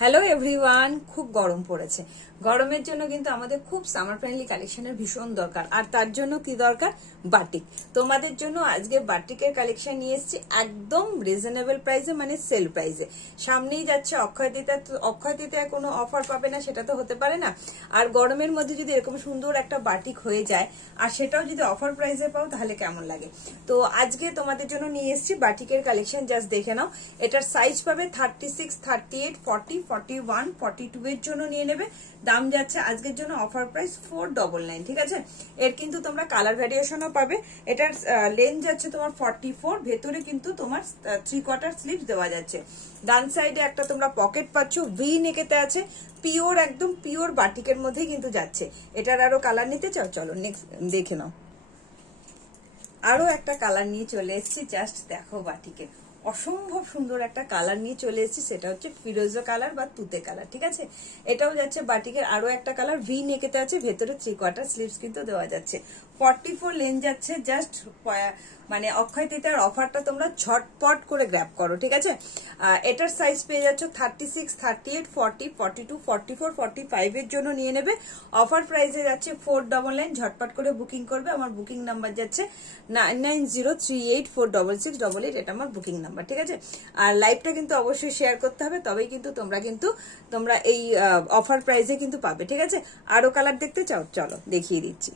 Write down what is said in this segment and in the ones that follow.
Hello everyone, খুব গরম পড়েছে। গরমের জন্য কিন্তু আমাদের খুব সামার ফ্রেন্ডলি কালেকশনের ভীষণ দরকার, আর তার জন্য কি দরকার? বাটিক। তোমাদের জন্য আজকে বাটিকের কালেকশন নিয়ে এসেছি একদম রিজনেবল প্রাইসে, মানে সেল প্রাইসে। সামনেই যাচ্ছে অক্ষয় তৃতীয়া, অক্ষয় তৃতীয়ায় কোনো অফার পাবে না সেটা তো হতে পারে না। আর গরমের মধ্যে যদি এরকম সুন্দর একটা বাটিক হয়ে যায় আর সেটাও যদি অফার প্রাইসে পাও তাহলে কেমন লাগে। তো আজকে তোমাদের জন্য নিয়ে এসেছি বাটিকের কালেকশন, জাস্ট দেখে নাও। এটার সাইজ পাবে 36, 38, 40, 41, 42 এর জন্য নিয়ে নেবে। দাম যাচ্ছে আজকের জন্য অফার প্রাইস 499। ঠিক আছে, এর কিন্তু তোমরা কালার ভ্যারিয়েশনও পাবে। এটার লেন্থ যাচ্ছে তোমার 44, ভেতরে কিন্তু তোমার 3/4 স্লিভস দেওয়া যাচ্ছে। ডান সাইডে একটা তোমরা পকেট পাচ্ছ, ভি নেকেতে আছে, পিওর একদম পিওর বাটিকের মধ্যেই কিন্তু যাচ্ছে। এটার আরো কালার নিতে চাও? চলো নেক্সট দেখে নাও। আরো একটা কালার নিয়ে চলে এসেছি, জাস্ট দেখো বাটিকের অসম্ভব সুন্দর একটা কালার নিয়ে চলে এসেছি, সেটা হচ্ছে ফিরোজা কালার বা তুতে কালার। ঠিক আছে, এটাও যাচ্ছে বাটিকের আরো একটা কালার, ভি নেকেতে আছে, ভেতরে 3/4 স্লিভস কিন্তু দেওয়া যাচ্ছে। 44 লেন যাচ্ছে। জাস্ট মানে অক্ষয় তৃতীয়ার অফারটা তোমরা ঝটপট করে গ্র্যাব করো। ঠিক আছে, এটার সাইজ পেয়ে যাচ্ছ 36, 38, 40, 42, 44, 45 এর জন্য নিয়ে নেবে। অফার প্রাইসে যাচ্ছে 499। ঝটপট করে বুকিং করবে। আমার বুকিং নাম্বার যাচ্ছে 9903846688। এটা আমার বুকিং নাম্বার। ঠিক আছে, আর লাইভটা কিন্তু অবশ্যই শেয়ার করতে হবে, তবেই কিন্তু তোমরা এই অফার প্রাইসে কিন্তু পাবে। ঠিক আছে, আরো কালার দেখতে চাও? চলো দেখিয়ে দিচ্ছি।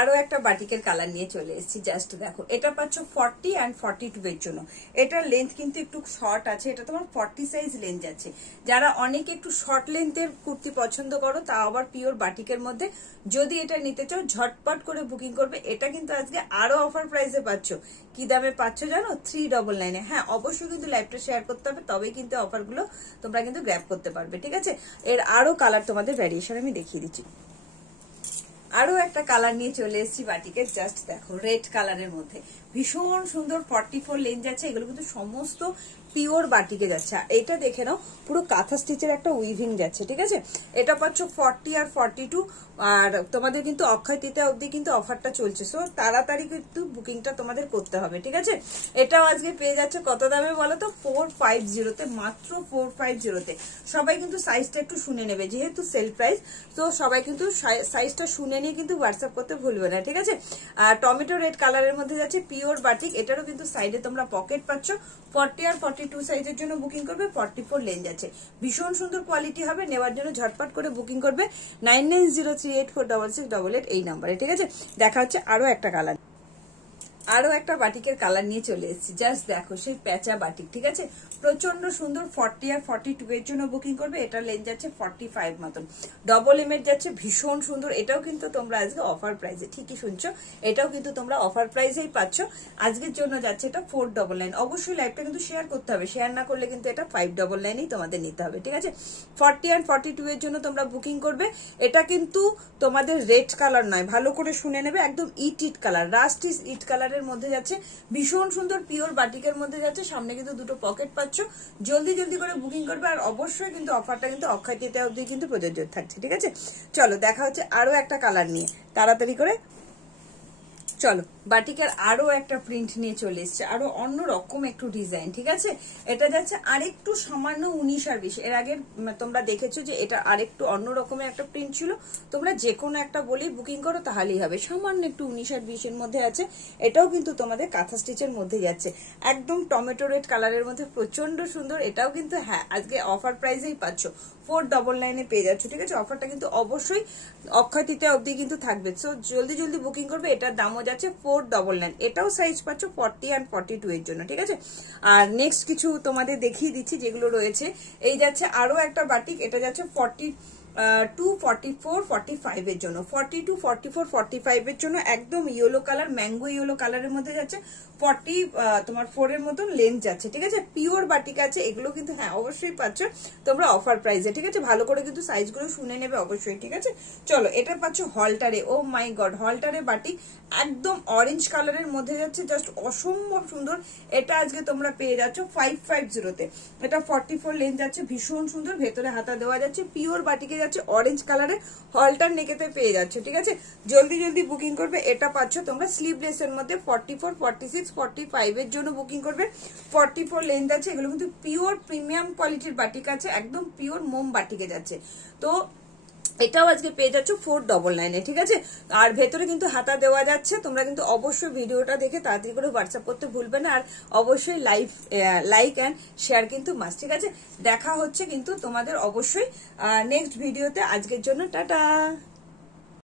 আরো একটা বাটিকের কালার নিয়ে চলে এসেছি, জাস্ট দেখো। এটা পাচ্ছ 40 and 42 এর জন্য। এটার লেন্থ কিন্তু একটু শর্ট আছে, এটা তোমার 40 সাইজ লেন্থ আছে। যারা অনেকে একটু শর্ট লেন্থের কুর্তি পছন্দ করো, তা আবার পিওর বাটিকের মধ্যে যদি এটা নিতে চাও ঝটপট করে বুকিং করবে। এটা কিন্তু আজকে আরো অফার প্রাইসে পাচ্ছ। কি দামে পাচ্ছ জানো? 399 এ। হ্যাঁ, অবশ্যই কিন্তু লাইভটা শেয়ার করতে হবে, তবেই কিন্তু অফারগুলো তোমরা কিন্তু গ্র্যাব করতে পারবে। ঠিক আছে, এর আরো কালার তোমাদের ভ্যারিয়েশন আমি দেখিয়ে দিচ্ছি। আরো একটা কালার নিয়ে চলে এসেছি বাটিকের, জাস্ট দেখো রেড কালারের মধ্যে ভীষণ সুন্দর 44 লেন্থ যাচ্ছে। এগুলো কিন্তু সমস্ত পিওর বাটিকে যাচ্ছে। এটা দেখে নাও, পুরো কাঁথা স্টিচের একটা উইভিং যাচ্ছে। ঠিক আছে, এটা পাচ্ছ 40 আর 42। আর তোমাদের কিন্তু অক্ষয় তৃতীয়া অবধি কিন্তু অফারটা চলছে, সো তাড়াতাড়ি কিন্তু বুকিংটা তোমাদের করতে হবে। ঠিক আছে, এটাও আজকে পেয়ে যাচ্ছে কত দামে বলো তো? 450 মাত্র 450। সবাই কিন্তু সাইজটা একটু শুনে নেবে, যেহেতু সেল প্রাইস, তো সবাই কিন্তু সাইজটা শুনে নিয়ে কিন্তু হোয়াটসঅ্যাপ করতে ভুলবে না। ঠিক আছে, আর টমেটো রেড কালারের মধ্যে যাচ্ছে পিওর বাটিক। এটারও কিন্তু সাইডে তোমরা পকেট পাচ্ছ। 40 আর 42 সাইজের জন্য বুকিং করবে। 44 লেন যাচ্ছে, ভীষণ সুন্দর কোয়ালিটি হবে। নেওয়ার জন্য ঝটপট করে বুকিং করবে 9903846688 এই নাম্বারে। ঠিক আছে, দেখা হচ্ছে আরো একটা কালার। আরো একটা বাটিকের কালার নিয়ে চলে এসেছি, জাস্ট দেখো সেই প্যাচা বাটিক। ঠিক আছে, প্রচন্ড সুন্দর। 40 আর 42 এর জন্য বুকিং করবে। এটা লেন যাচ্ছে 45 মতন, ডবল এম এর যাচ্ছে, ভীষণ সুন্দর। এটাও কিন্তু তোমরা আজকে অফার প্রাইসে, ঠিকই শুনছো, এটাও কিন্তু তোমরা অফার প্রাইসেই পাচ্ছ। আজকের জন্য যাচ্ছে এটা 499। অবশ্যই লাইভটা কিন্তু শেয়ার করতে হবে, শেয়ার না করলে কিন্তু এটা 599ই তোমাদের নিতে হবে। ঠিক আছে, 40 আর 42 এর জন্য তোমরা বুকিং করবে। এটা কিন্তু তোমাদের রেড কালার নয়, ভালো করে শুনে নেবে, একদম ইট কালার, রাস্ট ইট কালার মধ্যে যাচ্ছে। ভীষণ সুন্দর পিওর বাটিকের মধ্যে যাচ্ছে। সামনে কিন্তু দুটো পকেট পাচ্ছ। জলদি জলদি করে বুকিং করবে। আর অবশ্যই কিন্তু অফারটা কিন্তু অক্ষয় তৃতীয়া অবধি কিন্তু প্রযোজ্য থাকছে। ঠিক আছে, চলো দেখা হচ্ছে আরো একটা কালার নিয়ে, তাড়াতাড়ি করে চলো। বাটিকের আরো একটা প্রিন্ট নিয়ে চলে এসছে, আরো অন্য রকম একটু ডিজাইন। ঠিক আছে, এটা যাচ্ছে আরেকটু সামান্য 19 আর 20। এর আগে তোমরা দেখেছো যে এটা আরেকটু অন্য রকমের একটা প্রিন্ট ছিল। তোমরা যে কোনো একটা বলেই বুকিং করো তাহলেই হবে। সামান্য একটু 19 আর 20 এর মধ্যে আছে। এটাও কিন্তু তোমাদের কাঁথা স্টিচের মধ্যে যাচ্ছে, একদম টমেটো রেড কালারের মধ্যে, প্রচন্ড সুন্দর। এটাও কিন্তু হ্যাঁ আজকে অফার প্রাইসেই পাচ্ছ, 499 পেয়ে যাচ্ছ। ঠিক আছে, অফারটা কিন্তু অবশ্যই অক্ষয় তৃতীয়া অবধি কিন্তু থাকবে, সো জলদি জলদি বুকিং করবে। এটার দামও যাচ্ছে 499। এটাও সাইজ পাচ্ছ 40 and 42 এর জন্য। ঠিক আছে, আর নেক্সট কিছু তোমাদের দেখিয়ে দিচ্ছি যেগুলো রয়েছে। এই যাচ্ছে আরো একটা বাটিক, এটা যাচ্ছে 42, 44, 45 এর জন্য। 42, 44, 45 এর জন্য একদম ইয়েলো কালার, ম্যাঙ্গো ইয়েলো কালারের মধ্যে যাচ্ছে। 40 তোমার 4 এর মতন লেন্থ যাচ্ছে। ঠিক আছে, পিওর বাটিক আছে এগুলো কিন্তু, হ্যাঁ অবশ্যই পাচ্ছ তোমরা অফার প্রাইসে। ঠিক আছে, ভালো করে কিন্তু সাইজগুলো শুনে নেবে অবশ্যই। ঠিক আছে, চলো এটা পাচ্ছ হলটারে। ও মাই গড, হলটারে বাটিক একদম অরেঞ্জ কালারের মধ্যে যাচ্ছে, জাস্ট অসম্ভব সুন্দর। এটা আজকে তোমরা পেয়ে যাচ্ছ 550 তে। এটা 44 লেন্থ যাচ্ছে, ভীষণ সুন্দর। ভেতরে হাতা দেওয়া যাচ্ছে, পিওর বাটিকে যাচ্ছে অরেঞ্জ কালারের হলটার নেকেতে পেয়ে যাচ্ছ, ঠিক আছে। জলদি জলদি বুকিং করবে। এটা পাচ্ছ তোমরা স্লিভলেস এর মধ্যে 44, 46, 45 এর জন্য বুকিং করবে। 44 লেন্থ আছে। এগুলো কিন্তু পিওর প্রিমিয়াম কোয়ালিটির বাটিক আছে, একদম পিওর মোম বাটিকে যাচ্ছে। তো এটাও আজকে পেয়ে যাচ্ছ 499 এ, ঠিক আছে। আর ভেতরে কিন্তু হাতা দেওয়া যাচ্ছে। তোমরা কিন্তু অবশ্যই ভিডিওটা দেখে তাড়াতাড়ি করে হোয়াটসঅ্যাপ করতে ভুলবে না। আর অবশ্যই লাইক অ্যান্ড শেয়ার কিন্তু মাস্ট, ঠিক আছে। দেখা হচ্ছে কিন্তু তোমাদের অবশ্যই নেক্সট ভিডিওতে। আজকের জন্য টাটা।